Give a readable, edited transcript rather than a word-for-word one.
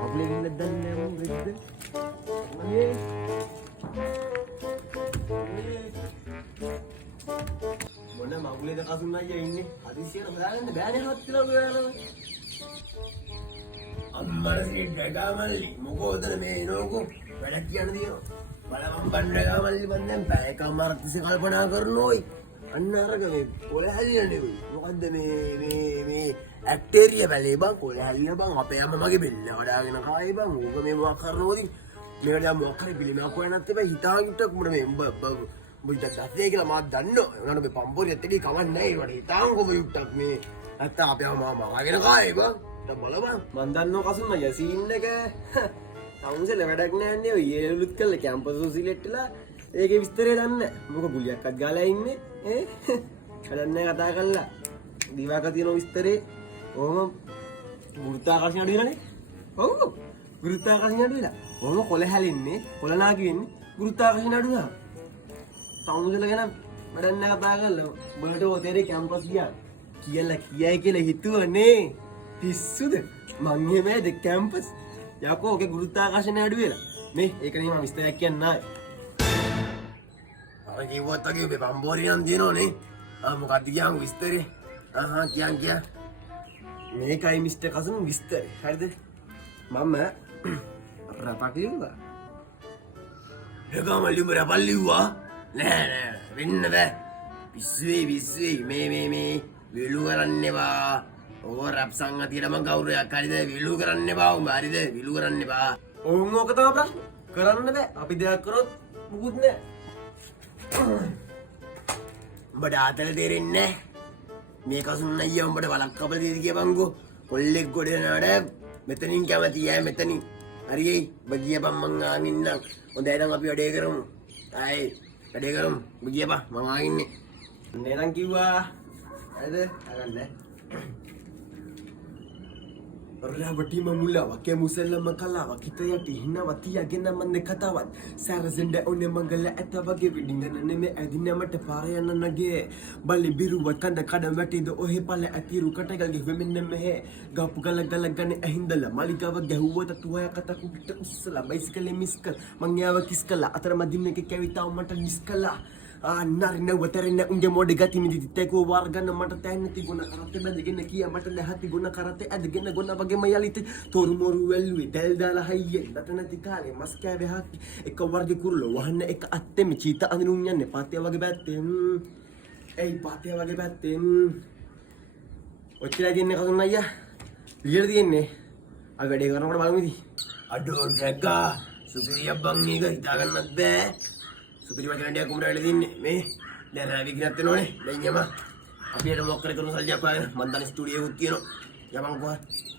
මගුලේ ගිහින් දැන්නේ මම වෙද්ද මගේ මොන මගුලේද කසුන් අයියා ඉන්නේ හදිසියට හොයාගන්න බෑනේ හත් කියලා ඔයාලා අම්මරේ ගඩමල්ලි මොකෝද මේ නෝකෝ වැඩ කියන්න දිනනවා බලමන් බණ්ඩගමල්ලි මන් දැන් පැයකමාරක් තිස්සේ කල්පනා කරනෝයි අන්න අරග මේ කොළ හැලියන්නේ මොකද්ද මේ ඇක්ටේරියා බැලේ බං කොළ හැලිය බං අපේ අම්මා මගේ බෙල්ල වඩාගෙන කායි බං ඕක මේ මොකක් කරනවද මේකට දැන් මොකක් හරි පිළිමයක් හොයන්නත් එපා හිතාගිට්ටක් උඹට මේ උඹ දැක්කේ කියලා මාත් දන්නෝ උනට මේ පම්පොරියත් එක්ක කවන්නේ නැහැ ඒවට හිතාන් කොම යුක්ටක් මේ නැත්නම් අපේ අම්මා මගාගෙන කායි බං දැන් බලපන් මන් දන්නෝ කසුන් අයියා සීන් එක තවුන්සල වැඩක් නැන්නේ ඔය ඒලුත් කළා කැම්පස් සිලෙක්ට්ලා ඒකේ විස්තරය දන්නේ මොක ගුලියක්වත් ගාලා ඉන්නේ කඩන්නේ කතා කරලා දිවාක තියෙන විස්තරේ ඕම ගුරුත්වාකර්ෂණ අඩු වෙනනේ ඔව් ගුරුත්වාකර්ෂණ අඩු වෙලා ඕම කොළ හැලින්නේ කොළ නාකි වෙන්නේ ගුරුත්වාකර්ෂණ අඩු වෙනවා තවුන්සල ගැන වැඩක් නැහැ කතා කරලා බලට ඔතේරේ කැම්පස් ගියා කියයි කියලා හිතුවනේ පිස්සුද මං එහෙමද කැම්පස් යකෝ ඔගේ ගුරුත්වාකර්ෂණය අඩු වෙලා මේ ඒක නේ මම විස්තරයක් කියන්න ආවේ අර කිව්වත් අගේ ඔබේ පම්බෝරියන් දිනෝනේ මොකක්ද කියන් විස්තරේ කියන් මේකයි මිස්ටර් කසුන් විස්තරේ හරිද මම රපක් ලිව්වා ඒකම රපක් ලිව්වා නෑ වෙන්න බෑ පිස්සුවේ මේ විලු කරන්න එපා ඕක රැප් සංගතියට මම ගෞරවයක් හරිද විලු කරන්න එපා උඹ හරිද විලු කරන්න එපා ඕන් ඕක තමයි ප්‍රශ්න කරන්න බෑ අපි දෙයක් කරොත් මුකුත් නෑ උඹට ආතල තේරෙන්නේ මේ කසුන් අයියා උඹට වලක් කපලා දෙද කියපන්කෝ කොල්ලෙක් ගොඩ යනවාට මෙතනින් කැමති ඈ මෙතනින් හරියි ඔබ ගියපන් මං ආමින්න හොඳයි නම් අපි වැඩේ කරමු ආයි වැඩේ කරමු ඔබ ගියපන් මං ආගින්නේ නේනම් කිව්වා හරිද අරන්න Ravati mamula wake musalla makala wakita yati hina wati agena manne katavat sarazende one mangala etawage vidingana neme adina mata parayana nage bali biru wakanda kada wati do ohe pale atiru katagalge wemenne mehe gapu gala gane ahindala maligawa gahuwata tuwaya kata kubita usala bicycle miskal mangyawa kiskala atara madinne ke kevitaw mata miskala narina watarina unge mode gati midi teko wargana mata tayna ti guna karate bandegena kiya mata lehati guna karate adegena guna bage mayalite toru moru welwi del dala hayye datana tikale maskave haki ek warge kurlo wahanna ek atteme chita andinun yanne paatya wage batten ei paatya wage batten ඔච්චරයි තියන්නේ කසුන් අයියා ලියලා තියන්නේ අපි වැඩේ කරනකොට බලමු ඉතින් අඩෝ ඩ්‍රැග්ගා සුපිරියක් බං මේක හිතා ගන්නත් බෑ සුපිරි වචනයක් කුඹරට වෙලා තින්නේ මේ දැන් රාවි කිනත් වෙනෝනේ දැන් යම අපිට මොකක් කරේ කරන සල්ලියක් වගේ මන් දන්නේ ස්ටුඩියෝ එකක් තියෙනවා යමන් කොහොමද